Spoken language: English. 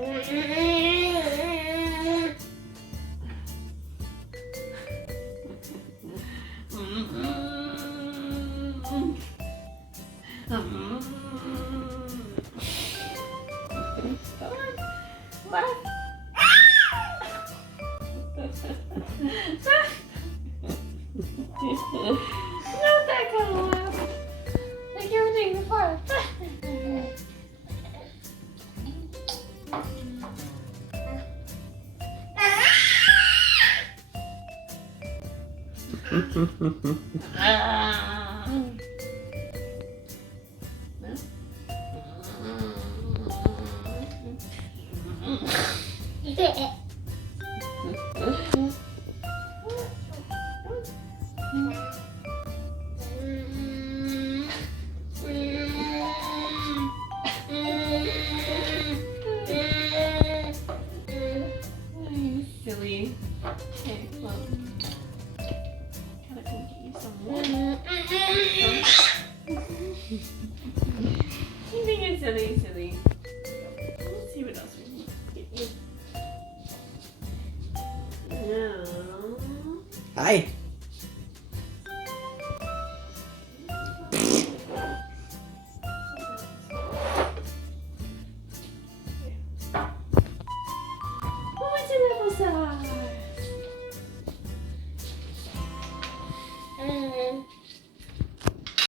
Not that kind of laugh. Like everything before. Silly. Okay, well, gotta go get you some water. You think it's silly. Let's see what else we can get you. No. Hi.